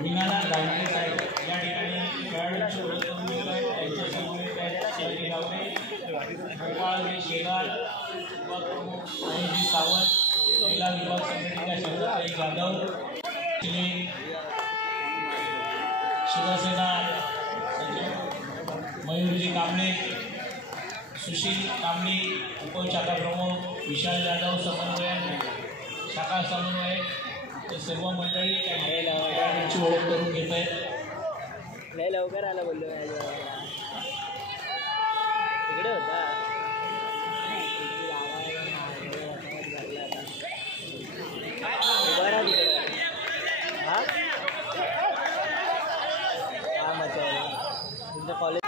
मीनाना गांधी साहेब या ठिकाणी खेळाडूंची ओळख करून देत आहेत। त्यांच्या समवेत आहेत शिवाजी गावडे, गोपाळ शेगार, महेशजी सावंत, महिला विभाग संघटनेच्या शब्दाताई जाधव, शिवसेना मयूरजी कांबळे, सुशील कांबळे उपशाखा प्रमुख, विशाल जाधव समन्वयक, शाखा समन्वयक, हे सर्व मंडळी त्यांची ओळख करून घेत आहेत। लय लवकर आला बोललो तिकडे होता तुमच्या कॉलेज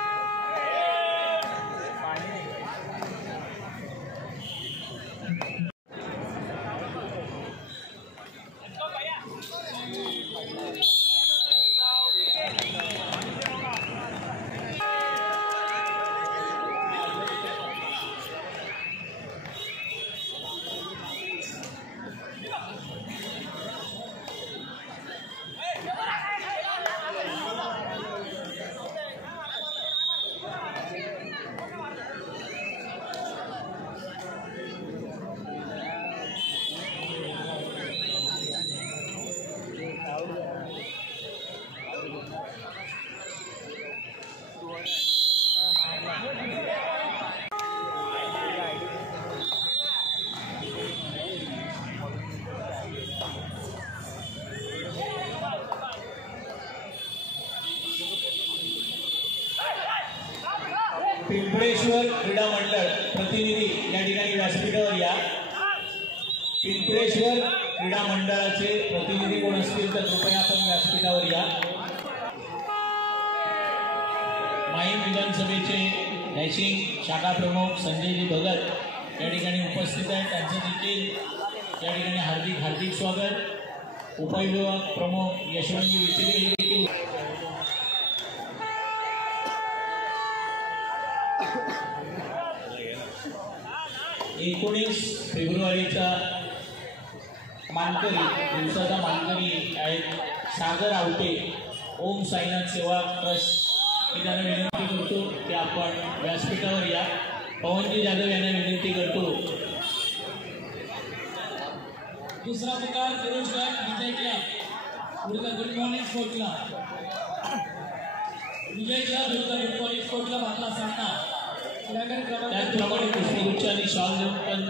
पिंपळेश्वर क्रीडा मंडळ प्रतिनिधी या ठिकाणी व्यासपीठावर या। पिंपळेश्वर क्रीडा मंडळाचे प्रतिनिधी कोण असतील तर कृपया आपण व्यासपीठावर या। माहीम विधानसभेचे नैशिंग शाखा प्रमुख संजयजी भगत या ठिकाणी उपस्थित आहेत, त्यांचं देखील या ठिकाणी हार्दिक स्वागत। उपविभाग प्रमुख यशवंतजी विचले हे देखील 19 फेब्रुवारीचा मानकरी दिवसाचा मानकरी आहेत सागर आवटे, ओम साईनाथ सेवा ट्रस्ट। मी त्यांना विनंती करतो की आपण व्यासपीठावर या। पवनजी जाधव यांना विनंती करतो। दूसरा प्रकार फिरोजगढ़ विजय क्लब विरुद्ध गुड मॉर्निंग स्पोर्ट क्लब। विजय क्लब विरुद्ध गुड मॉर्निंग स्पोर्ट क्लब आपला सामना त्याचप्रमाणे पुष्पगुच्छ आणि शॉल देऊन पण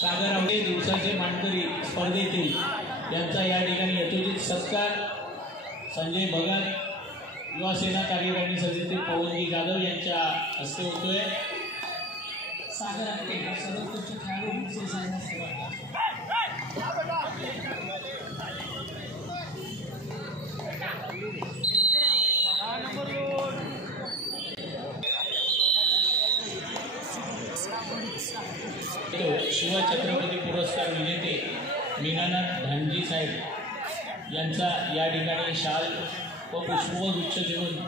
सागर आवटे दिवसाचे मानकरी स्पर्धेतील यांचा या ठिकाणी यथोचित सत्कार संजय भगत, युवा सेना कार्यकारिणी सदस्य पवनजी जाधव यांच्या हस्ते होतोय। सागर आवटे सर्वोत्कृष्ट खेळाडू शिवछत्रपती पुरस्कार विजेते मीनानाथ धानजी साहेब यांचा या ठिकाणी शाल व पुष्पगुच्छ देऊन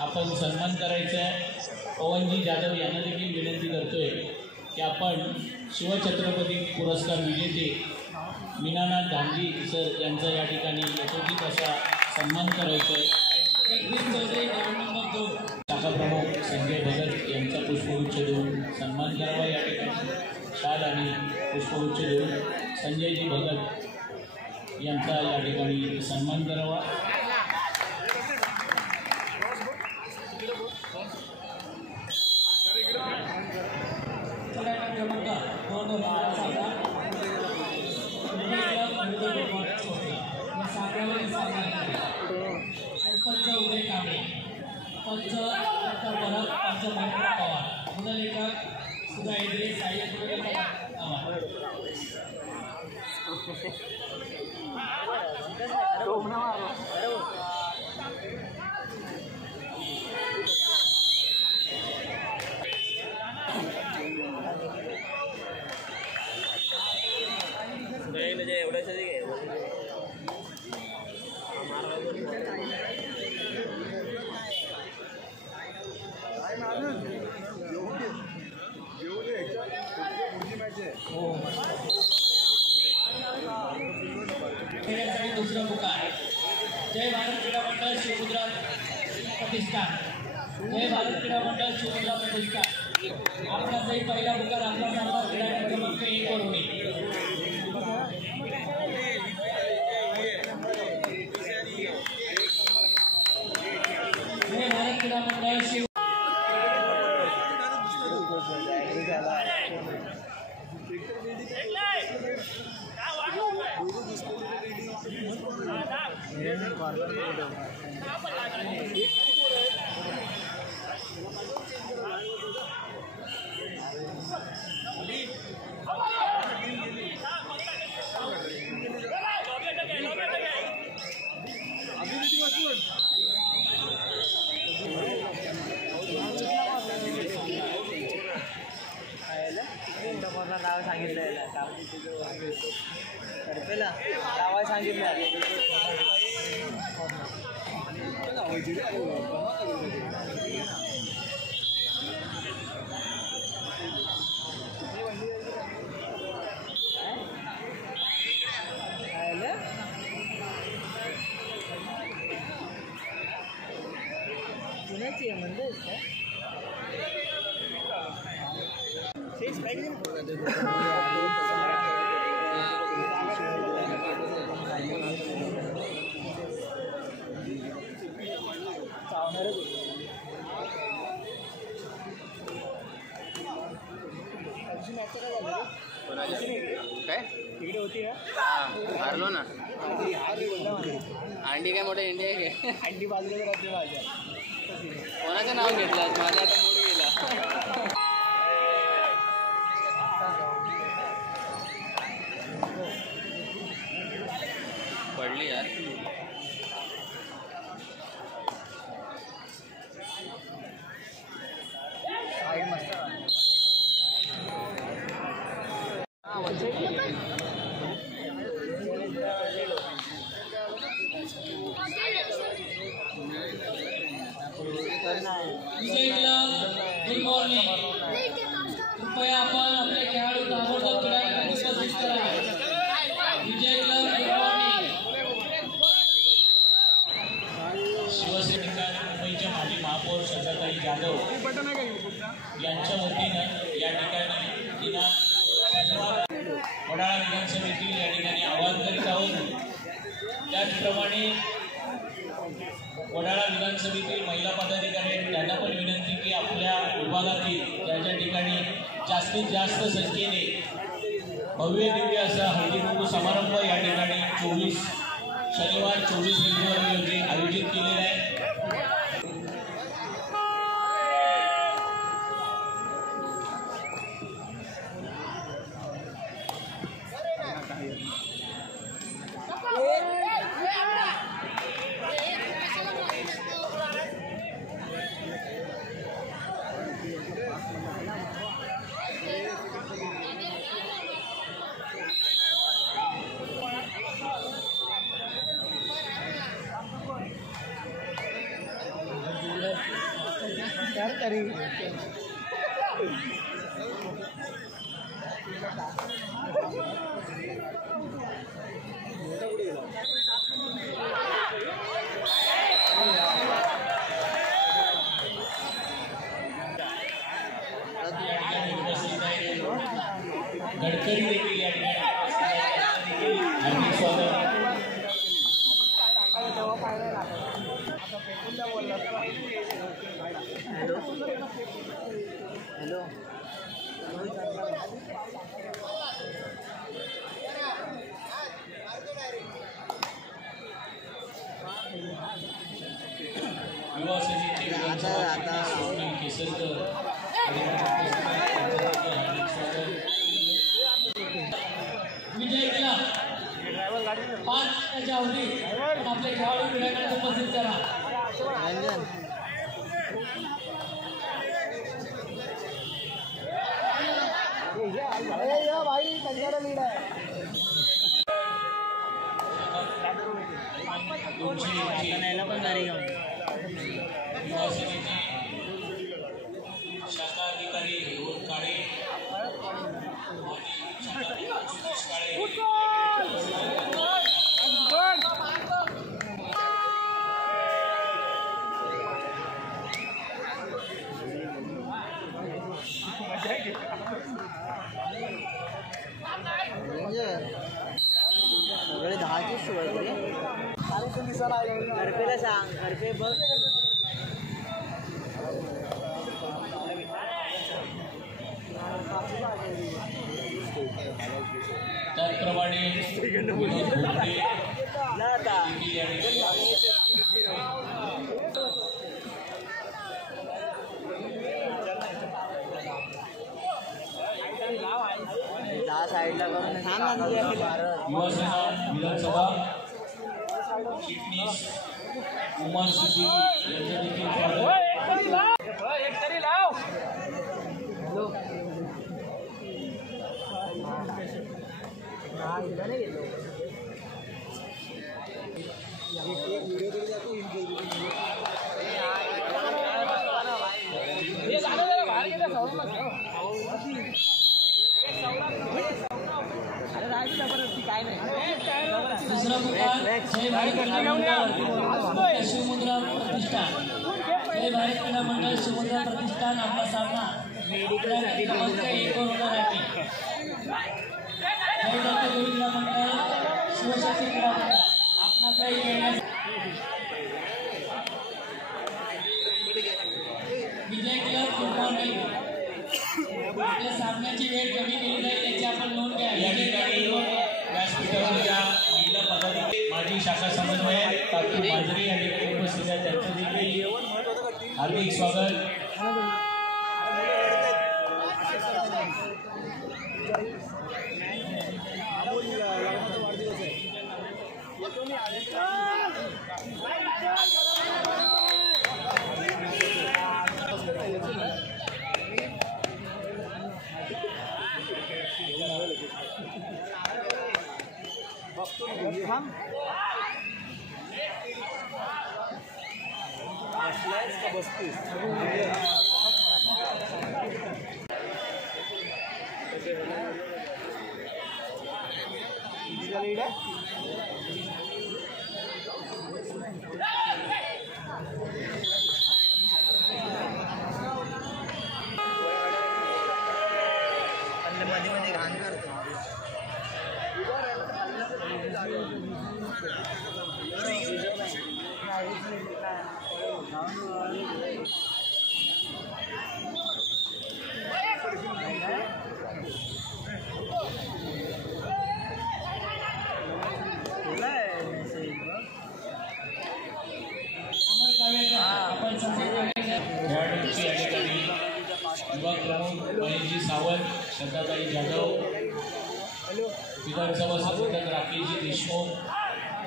आपण सन्मान करायचा आहे। पवनजी जाधव यांना देखील विनंती करतोय की आपण शिवछत्रपती पुरस्कार विजेते मीनानाथ धानजी सर यांचा या ठिकाणी यथोचित असा सन्मान करायचा आहे। शाखा प्रमुख संजय भगत यांचा पुष्पगुच्छ देऊन सन्मान करावा। या ठिकाणी शाल आणि पुष्पगुच्छ देऊन संजयजी भगत यांचा या ठिकाणी सन्मान करावा। सरपंच उदय कांबळे, पंच डॉक्टर भरत, पंच महेंद्र पवार, गुणलेखक सुधा इद्रिस, सहाय्यक गुणलेखक आवार। जय भारत क्रीडा मंडळ शिवमुद्रा प्रतिष्ठान, जय भारत क्रीडा मंडळ शिवमुद्रा प्रतिष्ठान। आपला पहिला पुकार आपला सर्व खेळाडू क्रमांक 1 वर होईल। जय भारत क्रीडा मंडळ शिव नाव सांगितलं नाव सांगितलं पुण्याची आहे म्हणजे काय तिकडे होती ना हारलो ना अंडी काय मोठा इंडिया आहे काय अंडी बाजूला राहते माझ्या कोणाचं नाव घेतलं माझा आता मूड गेला पडली यार गुड मॉर्निंग। कृपया आपण आपले खेळाडू ताबडतोब क्रीडांगणात उपस्थित करा। विजय क्लब गुड मॉर्निंग। शिवसेना मुंबईच्या माजी महापौर शशाताई जाधव यांच्या वतीनं या ठिकाणी वडाळा विधानसभेतील या ठिकाणी आवाहन करीत आहोत। त्याचप्रमाणे वडाळा विधानसभेतील महिला पदाधिकारी आहेत त्यांना पण विनंती की आपल्या विभागातील ज्या ठिकाणी जास्तीत जास्त संख्येने भव्य दिव्य असा हळदी कुंकू समारंभ या ठिकाणी 24 शनिवार 24 फेब्रुवारी रोजी आयोजित केलेला आहे। गडकरी देखील या ठिकाणी हार्दिक स्वागत। हॅलो युवा सेनेचे विधानसभा स्वप्नील केसरकर विजय क्लब 5 मिनिटाच्या अवधी आपले खेळाडू क्रीडांगणात उपस्थित करा। भाई पंजारा लीड आहे युवा सेनेचे शाखा अधिकारी रोहन काळे काळे घरपेला सांग घरपे बघ. त्याचप्रमाणे विनोद भोपळे साईडला करून युवासेना विधानसभा चिटणीस उमर सुजी यांचं देखील दुसरा मुद्दा जय भारत क्रीडा मंडळ शिवमुद्रा प्रतिष्ठान. जय भारत क्रीडा मंडळ शिवमुद्रा प्रतिष्ठान आपला सामना क्रमांक 1 वर होणार आहे. जय दत्त क्रीडा मंडळ शिवशक्ती क्रीडा मंडळ आपणाचाही येण्यास विजय क्लब गुड मॉर्निंग. आपल्या सामन्याची वेळ कमी केली जाईल याची आपण नोंद घ्या. या ठिकाणी व्यासपीठावरच्या महिला पदाधिकारी माजी शाखा समन्वयक तातू मांजरे या ठिकाणी उपस्थित आहेत. त्यांचं देखील हार्दिक स्वागत. खेळाडूंची या ठिकाणी युवा प्रमुख महेशजी सावंत, श्रद्धाताई जाधव, विधानसभा सदस्य राकेशजी देशमुख,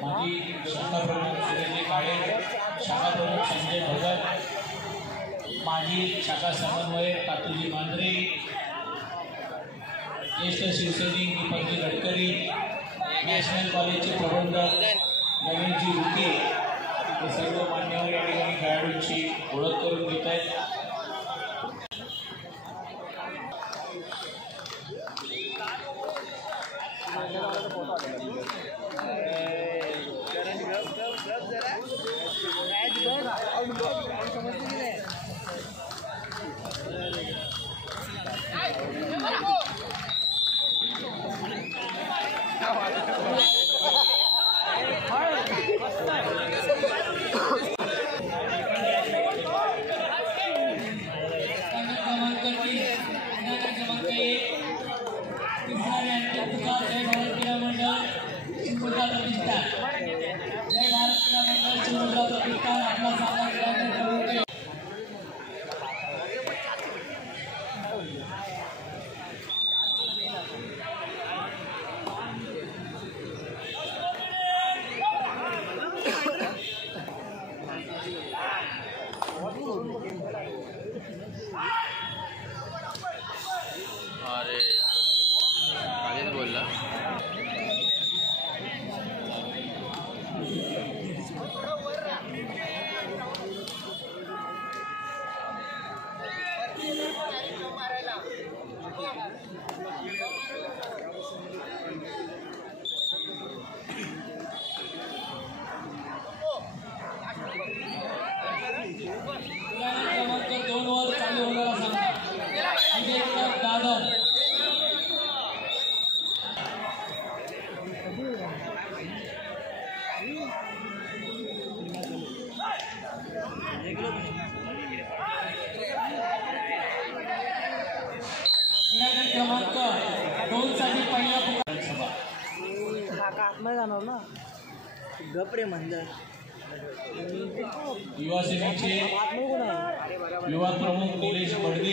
माजी शाखा प्रमुख सुरेशजी काळे, शाखा प्रमुख संजय भगत, माजी शाखा समन्वयक तातूजी मांजरे, ज्येष्ठ शिवसैनिक दीपकजी गडकरी, नॅशनल कॉलेजचे प्रबंधक नवीनजी रुके, हे सर्व मान्यवर या ठिकाणी खेळाडूंची ओळख करून घेत आहेत. अरे आधीच बोलला. आतमध्ये जाणार ना गपरे मंदर युवा सेनेचे युवा प्रमुख निलेश बडगे